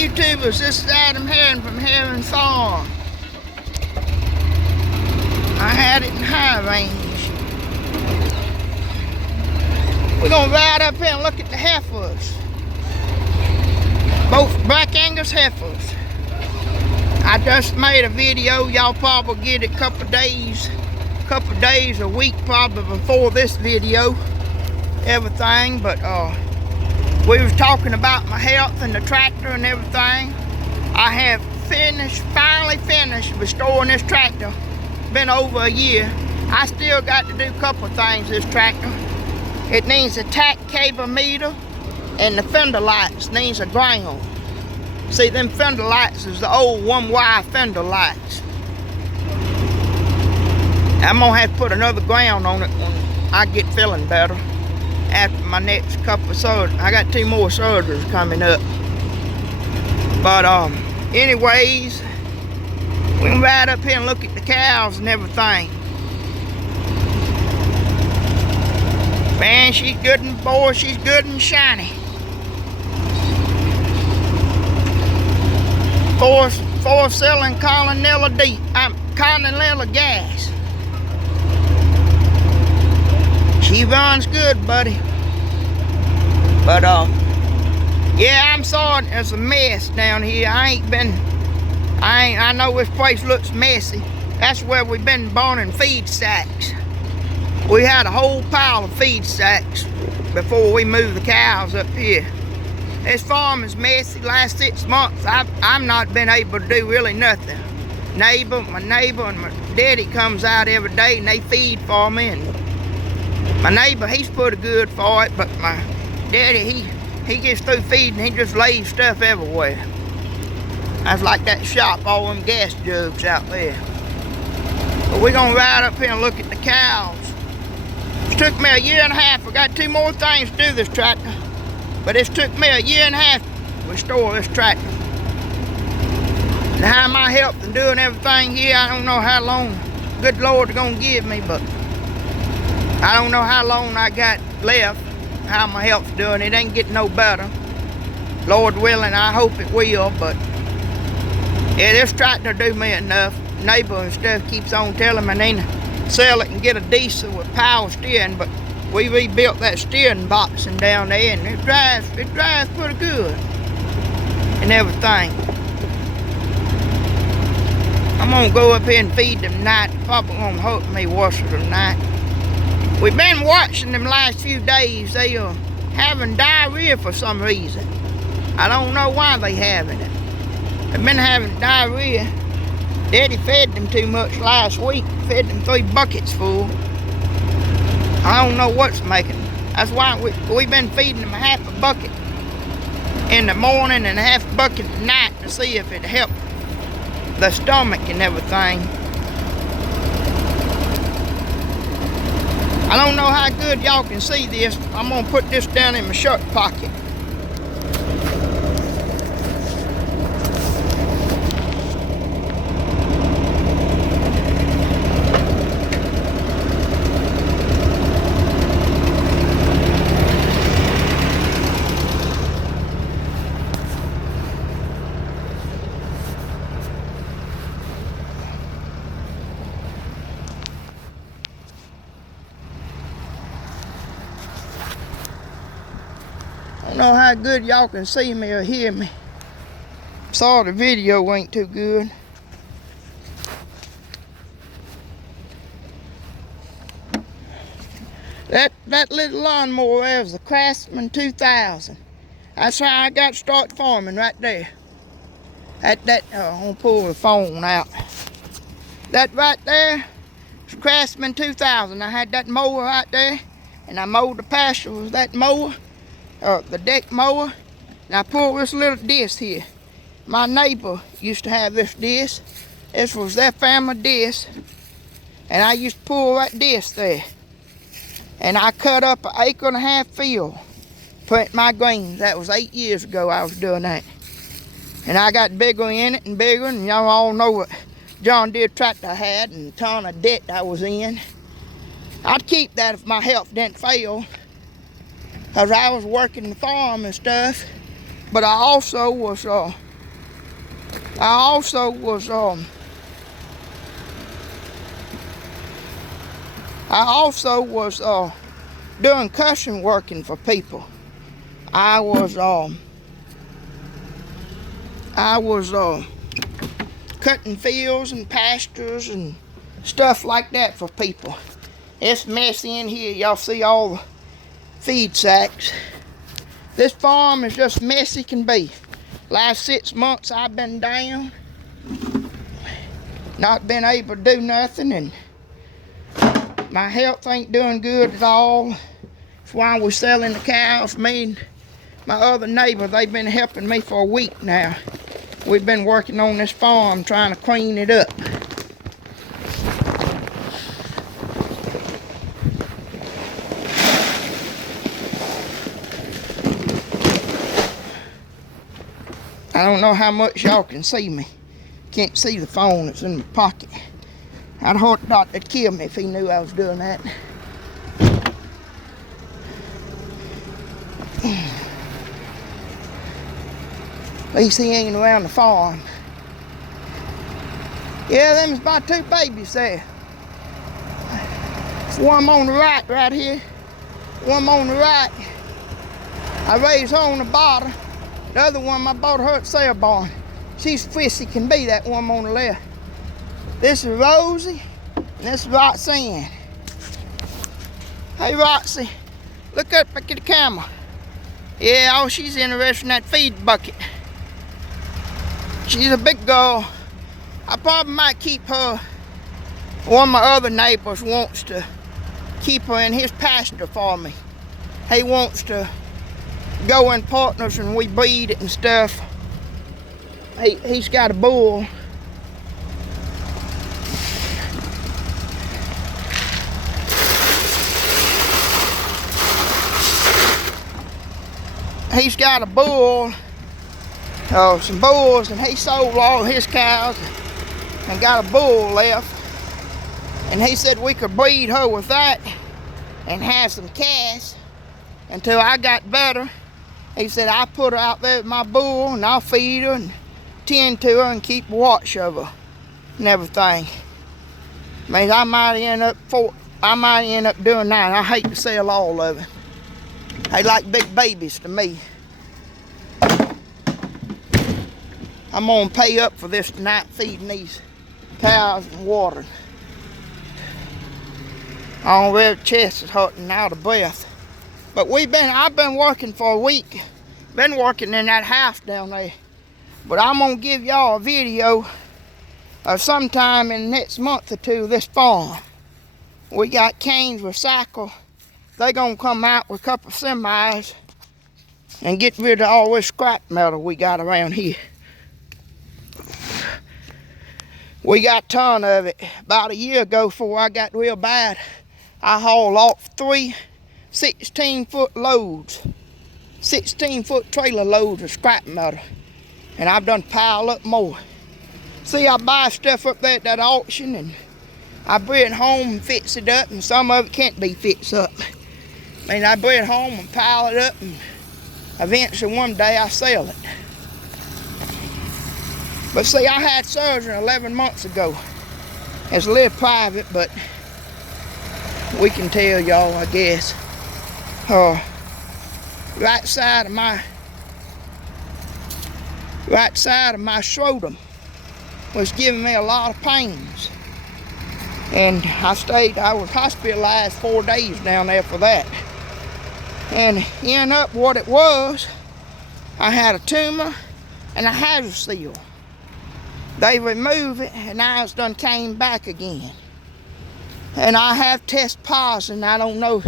YouTubers, this is Adam Herring from Herring Farm. I had it in high range. We're gonna ride up here and look at the heifers. Both Black Angus heifers. I just made a video, y'all probably get it a couple days, a week probably before this video, everything, but we was talking about my health and the tractor and everything. I have finally finished restoring this tractor. Been over a year. I still got to do a couple of things this tractor. It needs a tack cable meter and the fender lights needs a ground. See, them fender lights is the old one-wire fender lights. I'm gonna have to put another ground on it when I get feeling better. After my next couple of surgeries. I got 2 more surgeries coming up. But anyways, we can ride up here and look at the cows and everything. Man, she's good and boy, she's good and shiny. Four-cylinder Continental gas. She runs good, buddy. But yeah, I'm sorry it's a mess down here. I know this place looks messy. That's where we've been burning feed sacks. We had a whole pile of feed sacks before we moved the cows up here. This farm is messy. Last 6 months, I've not been able to do really nothing. My neighbor and my daddy comes out every day and they feed for me. And my neighbor, he's pretty good for it, but my daddy, he gets through feeding, he just lays stuff everywhere. That's like that shop, all them gas jugs out there. But we're gonna ride up here and look at the cows. It took me a year and a half. I got 2 more things to do this tractor. But it's took me a year and a half to restore this tractor. And how my health and doing everything here, I don't know how long good Lord's gonna give me, but I don't know how long I got left, how my health's doing. It ain't getting no better. Lord willing, I hope it will, but yeah, this tractor do me enough. Neighbor and stuff keeps on telling me I need to sell it and get a diesel with power steering, but we rebuilt that steering boxing down there and it drives pretty good and everything. I'm gonna go up here and feed them tonight. Probably gonna hurt me worse tonight. We've been watching them last few days. They are having diarrhea for some reason. I don't know why they having it. They've been having diarrhea. Daddy fed them too much last week. Fed them 3 buckets full. I don't know what's making them. That's why we've been feeding them a half a bucket in the morning and a half a bucket at night to see if it helped the stomach and everything. I don't know how good y'all can see this. I'm gonna put this down in my shirt pocket. I don't know how good y'all can see me or hear me. Sorry the video ain't too good. That little lawnmower there is a Craftsman 2000. That's how I got to start farming right there. I'm gonna pull the phone out. That right there is Craftsman 2000. I had that mower right there and I mowed the pasture with that mower. The deck mower, and I pulled this little disc here. My neighbor used to have this disc. This was their family disc, and I used to pull that disc there. And I cut up an 1.5 acre field, plant my greens. That was 8 years ago I was doing that. And I got bigger in it and bigger, and y'all all know what John Deere tractor I had and the ton of debt I was in. I'd keep that if my health didn't fail. Because I was working the farm and stuff, but I also was I also was doing cushion working for people. I was cutting fields and pastures and stuff like that for people. It's messy in here. Y'all see all the feed sacks. This farm is just messy can be. Last 6 months I've been down, not been able to do nothing, and my health ain't doing good at all. That's why we're selling the cows. Me and my other neighbor, they've been helping me for a week now. We've been working on this farm trying to clean it up. I don't know how much y'all can see me. Can't see the phone, it's in my pocket. I'd thought that'd kill me if he knew I was doing that. At least he ain't around the farm. Yeah, them's my 2 babies there. One on the right here. One on the right. I raised her on the bottom. The other one, I bought her at sale barn. She's frisky can be, that one on the left. This is Rosie, and this is Roxanne. Hey Roxy, look up at the camera. Yeah, oh, she's interested in that feed bucket. She's a big girl. I probably might keep her. One of my other neighbors wants to keep her in his pasture for me. He wants to go in partners and we breed it and stuff. He's got a bull. He's got a bull, some bulls, and he sold all his cows and got a bull left. And he said we could breed her with that and have some calves until I got better. He said, I'll put her out there with my bull and I'll feed her and tend to her and keep watch of her and everything. Means I might end up doing that. I hate to sell all of it. They like big babies to me. I'm gonna pay up for this tonight, feeding these cows and watering. Oh, their chest is hurting out of breath. But I've been working for a week. Been working in that house down there. But I'm gonna give y'all a video of sometime in the next month or two this farm. We got Canes Recycle. They're gonna come out with a couple of semis and get rid of all this scrap metal we got around here. We got a ton of it. About a year ago, before I got real bad, I hauled off 3 16-foot loads, 16-foot trailer loads of scrap metal, and I've done pile up more. See, I buy stuff up there at that auction and I bring it home and fix it up, and some of it can't be fixed up. I mean, I bring it home and pile it up, and eventually one day I sell it. But see, I had surgery 11 months ago. It's a little private, but we can tell y'all, I guess. Right side of my scrotum was giving me a lot of pains. And I was hospitalized 4 days down there for that. And end up what it was, I had a tumor and a hydrocele. They removed it and now it's done came back again. And I have test positive, and I don't know if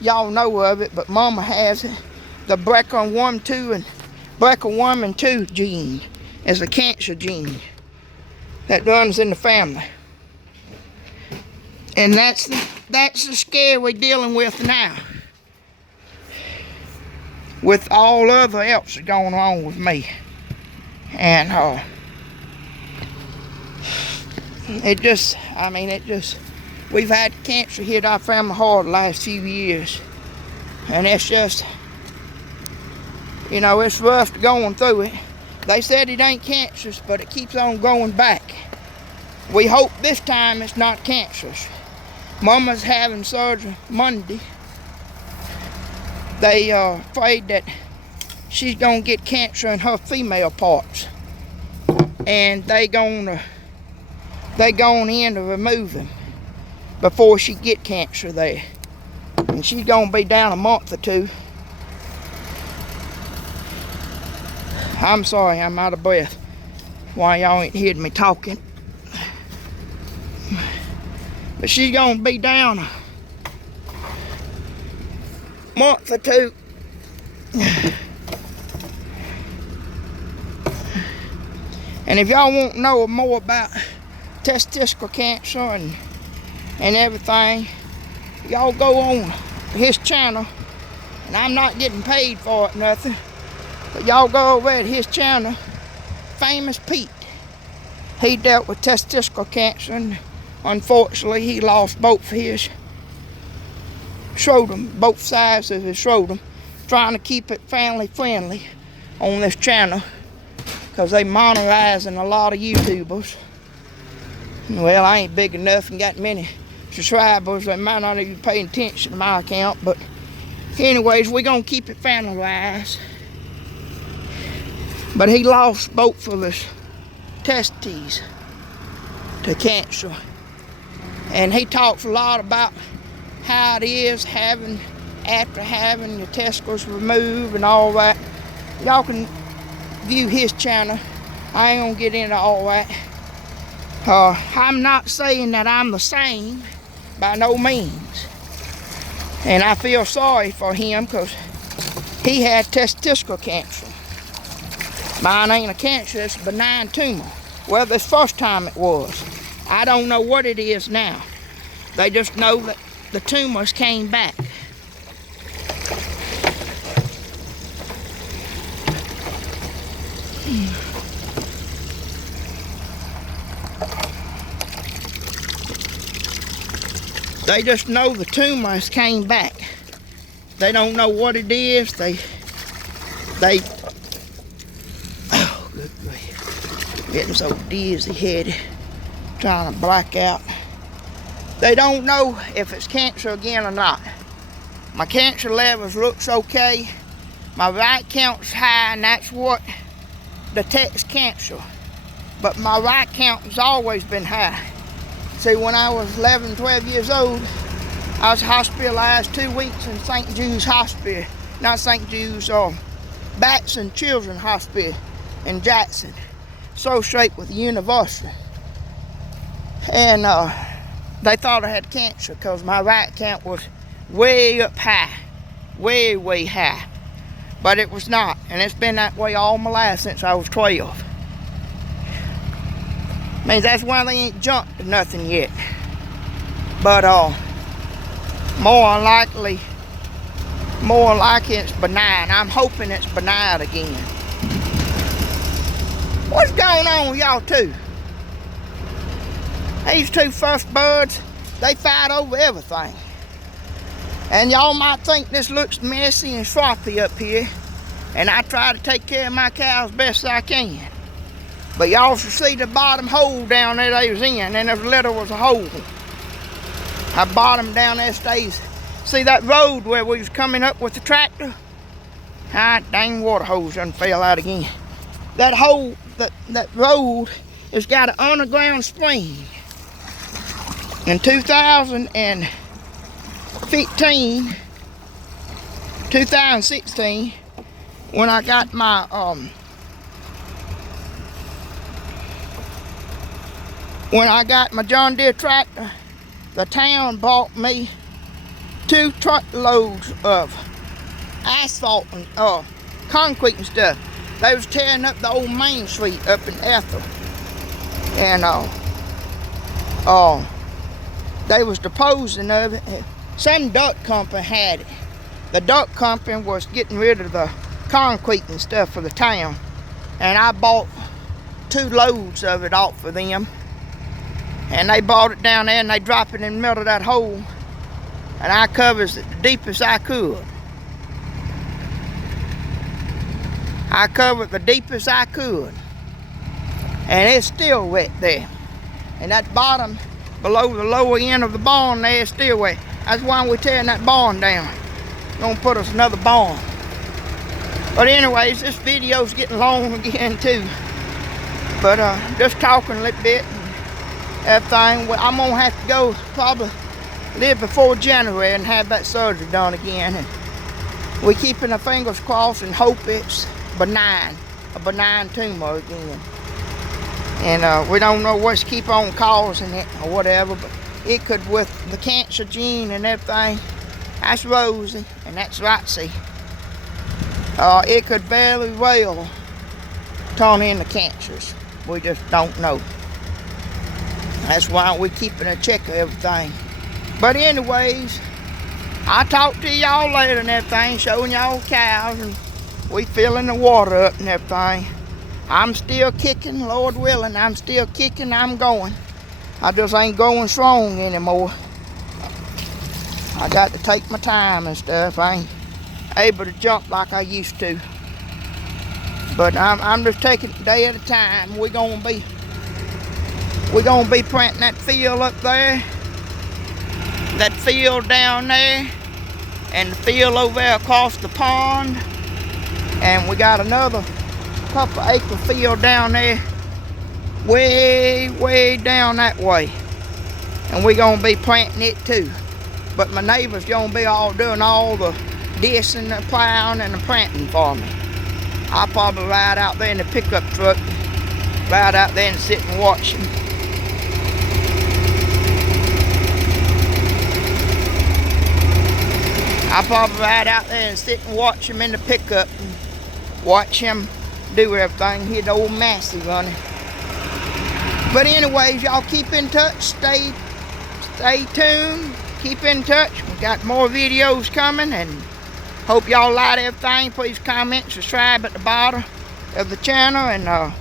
y'all know of it, but Mama has it. The BRCA1 and 2 gene is a cancer gene that runs in the family. And that's the scare we're dealing with now. With all other else going on with me. And we've had cancer hit our family hard the last few years. And it's just, it's rough going through it. They said it ain't cancerous, but it keeps on going back. We hope this time it's not cancerous. Mama's having surgery Monday. They are afraid that she's gonna get cancer in her female parts, and they going in to remove them before she get cancer there. And she's gonna be down a month or two. I'm sorry, I'm out of breath. Why y'all ain't heard me talking. But she's gonna be down a month or two. And if y'all want to know more about testicular cancer and everything, y'all go on his channel. And I'm not getting paid for it, nothing. But y'all go over at his channel, Famous Pete. He dealt with testicular cancer, and unfortunately he lost both his scrotum, both sides of his scrotum. Trying to keep it family friendly on this channel, because they monetizing a lot of YouTubers. Well, I ain't big enough and got many subscribers that might not even pay attention to my account, but anyways, we're gonna keep it family-wise. But he lost both of his testes to cancer. And he talks a lot about how it is after having your testicles removed and all that. Y'all can view his channel. I ain't gonna get into all that. I'm not saying that I'm the same, by no means. And I feel sorry for him, because he had testicular cancer. Mine ain't a cancer, it's a benign tumor. Well, this first time it was. I don't know what it is now. They just know that the tumors came back. They just know the tumors came back. They don't know what it is. They oh, good grief. Getting so dizzy headed, trying to black out. They don't know if it's cancer again or not. My cancer levels looks okay. My right count's high, and that's what detects cancer. But my right count has always been high. See, when I was 11, 12 years old, I was hospitalized 2 weeks in St. Jude's Hospital. Not St. Jude's, Batson Children's Hospital in Jackson, associated with the university. And they thought I had cancer because my right count was way up high, way, way high. But it was not, and it's been that way all my life since I was 12. Means that's why they ain't jumped to nothing yet. But more likely it's benign. I'm hoping it's benign again. What's going on with y'all two? These two first birds, they fight over everything. And y'all might think this looks messy and sloppy up here, and I try to take care of my cows best I can. But y'all should see the bottom hole down there they was in, and as little was a hole. I bottom down there stays. See that road where we was coming up with the tractor? Ah, dang water hose done fell out again. That hole, that road has got an underground spring. In 2016, when I got my John Deere tractor, the town bought me 2 truckloads of asphalt and concrete and stuff. They was tearing up the old Main Street up in Ethel, and they was disposing of it. Some duck company had it. The duck company was getting rid of the concrete and stuff for the town, and I bought 2 loads of it off for them. And they brought it down there and they dropped it in the middle of that hole, and I covers it the deepest I could. I covered the deepest I could. And it's still wet there. And that bottom below the lower end of the barn there is still wet. That's why we're tearing that barn down. Gonna put us another barn. But anyways, this video's getting long again too. But just talking a little bit and everything. Well, I'm gonna have to go probably live before January and have that surgery done again. And we're keeping our fingers crossed and hope it's benign, a benign tumor again. And we don't know what's keep on causing it or whatever, but it could, with the cancer gene and everything. That's Rosie, and that's Rotsy. It could very well turn into cancers. We just don't know. That's why we're keeping a check of everything. But anyways, I'll talk to y'all later and everything, showing y'all cows, and we filling the water up and everything. I'm still kicking, Lord willing. I'm still kicking, I'm going. I just ain't going strong anymore. I got to take my time and stuff. I ain't able to jump like I used to. But I'm just taking it a day at a time. We're gonna be planting that field up there, that field down there, and the field over there across the pond. And we got another couple acre field down there, way down that way. And we're gonna be planting it too. But my neighbor's gonna be doing all the dissing, the plowing, and the planting for me. I'll probably ride out there in the pickup truck, ride out there and sit and watch him. I'll probably ride out there and sit and watch him in the pickup and watch him do everything. He's the old Massey running. But anyways, y'all keep in touch. Stay tuned. Keep in touch. We got more videos coming, and hope y'all like everything. Please comment, subscribe at the bottom of the channel, and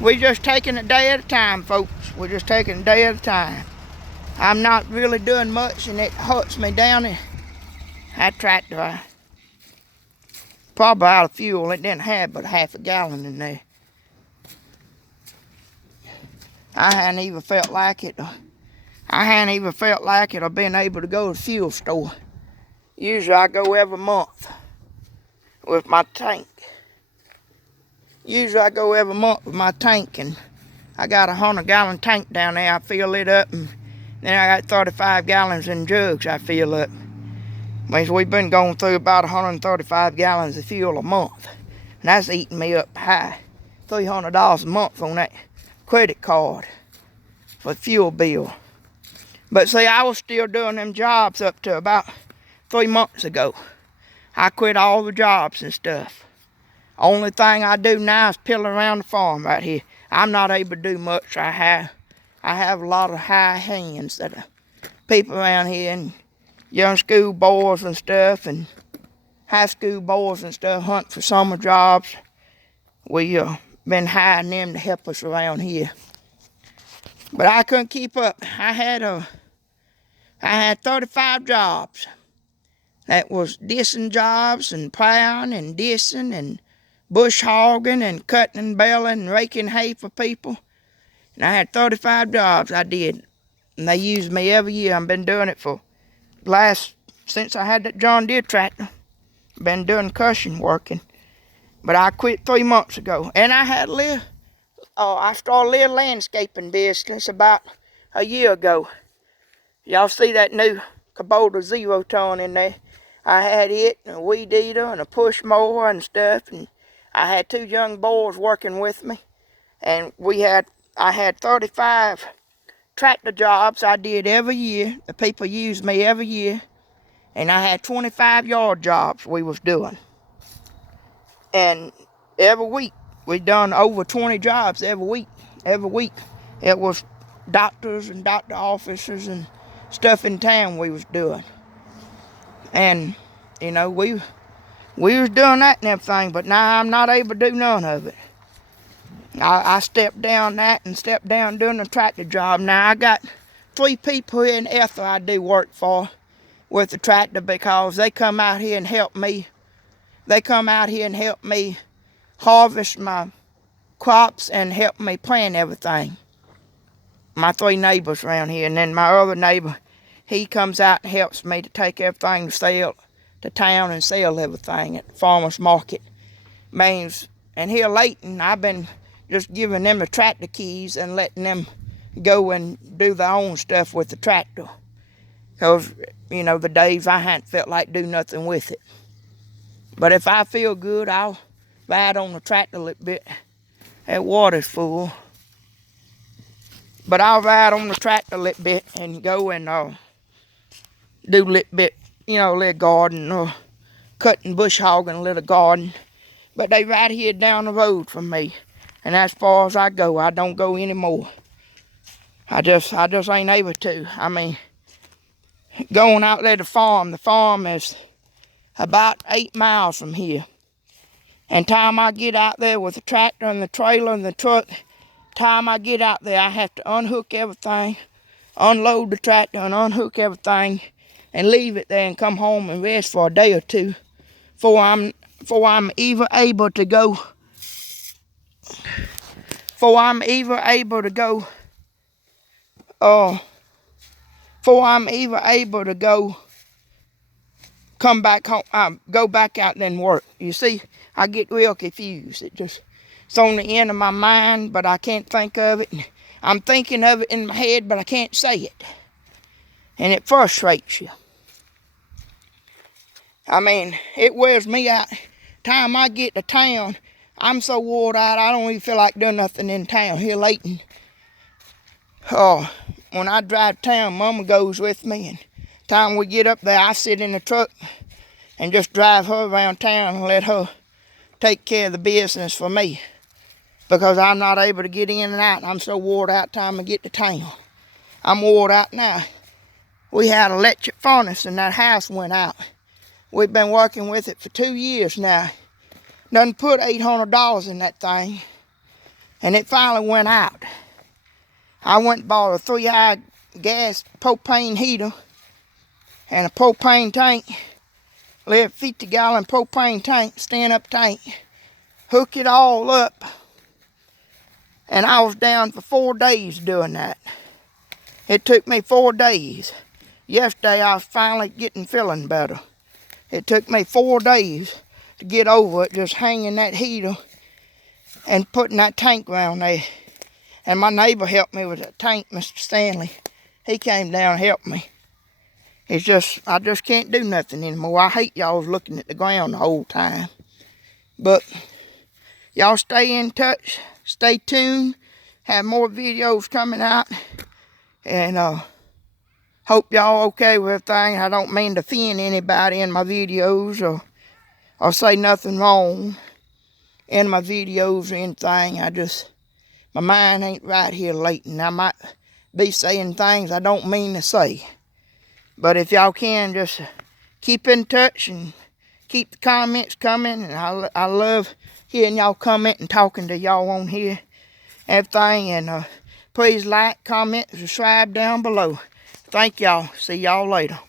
we're just taking a day at a time, folks. We're just taking a day at a time. I'm not really doing much, and it hurts me down in that tractor. Probably out of fuel. It didn't have but half a gallon in there. I hadn't even felt like it. Or been able to go to the fuel store. Usually I go every month with my tank. And I got a 100-gallon tank down there. I fill it up, and then I got 35 gallons in jugs I fill up. Means we've been going through about 135 gallons of fuel a month. And that's eating me up high. $300 a month on that credit card for the fuel bill. But see, I was still doing them jobs up to about 3 months ago. I quit all the jobs and stuff. Only thing I do now is pill around the farm right here. I'm not able to do much. I have a lot of high hands that are people around here, and young school boys and stuff, and high school boys and stuff hunt for summer jobs. We been hiring them to help us around here. But I couldn't keep up. I had 35 jobs. That was dissing jobs and plowing and dissing and bush hogging and cutting and baling and raking hay for people. And I had 35 jobs I did. And they used me every year. I've been doing it since I had that John Deere tractor. Been doing cushion working. But I quit 3 months ago. And I started a little landscaping business about a year ago. Y'all see that new Kubota 0-ton in there? I had it, and a weed eater, and a push mower and stuff. And I had 2 young boys working with me. And I had 35 tractor jobs I did every year. The people used me every year. And I had 25 yard jobs we was doing. And every week, we done over 20 jobs every week. It was doctors and doctor officers and stuff in town we was doing. And, you know, we was doing that and everything, but now I'm not able to do none of it. I stepped down that and stepped down doing the tractor job. Now I got 3 people here in Ethel I do work for with the tractor, because they come out here and help me. They come out here and help me harvest my crops and help me plant everything. My 3 neighbors around here, and then my other neighbor, he comes out and helps me to take everything to sell to town and sell everything at the farmer's market. Means, and here Layton, I've been just giving them the tractor keys and letting them go and do their own stuff with the tractor. Because, you know, the days I hadn't felt like do nothing with it. But if I feel good, I'll ride on the tractor a little bit. That water's full. But I'll ride on the tractor a little bit and go and do a little bit, you know, a little garden or cutting bush hogging a little garden. But they right here down the road from me. And as far as I go, I don't go anymore. I just ain't able to. I mean, going out there to the farm is about 8 miles from here. And time I get out there with the tractor and the trailer and the truck, time I get out there, I have to unhook everything, unload the tractor and unhook everything, and leave it there and come home and rest for a day or two before I'm even able to go. Come back home, go back out there and work. You see, I get real confused. It's on the end of my mind, but I can't think of it. I'm thinking of it in my head, but I can't say it. And it frustrates you. I mean, it wears me out. Time I get to town, I'm so wore out, I don't even feel like doing nothing in town here Layton. When I drive to town, Mama goes with me, and time we get up there, I sit in the truck and just drive her around town and let her take care of the business for me, because I'm not able to get in and out. I'm so wore out time I get to town. I'm wore out now. We had an electric furnace and that house went out. We've been working with it for 2 years now. Done put $800 in that thing, and it finally went out. I went and bought a 3-eye gas propane heater and a propane tank, little 50-gallon propane tank, stand-up tank, hook it all up, and I was down for 4 days doing that. It took me 4 days. Yesterday I was finally feeling better. It took me 4 days to get over it, just hanging that heater and putting that tank around there. And my neighbor helped me with that tank, Mr. Stanley. He came down and helped me. I just can't do nothing anymore. I hate y'all looking at the ground the whole time. But y'all stay in touch, stay tuned, have more videos coming out, and hope y'all okay with everything. I don't mean to offend anybody in my videos or say nothing wrong in my videos or anything. My mind ain't right here Layton. I might be saying things I don't mean to say. But if y'all can, just keep in touch and keep the comments coming. And I love hearing y'all comment and talking to y'all on here. Everything. And please like, comment, subscribe down below. Thank y'all. See y'all later.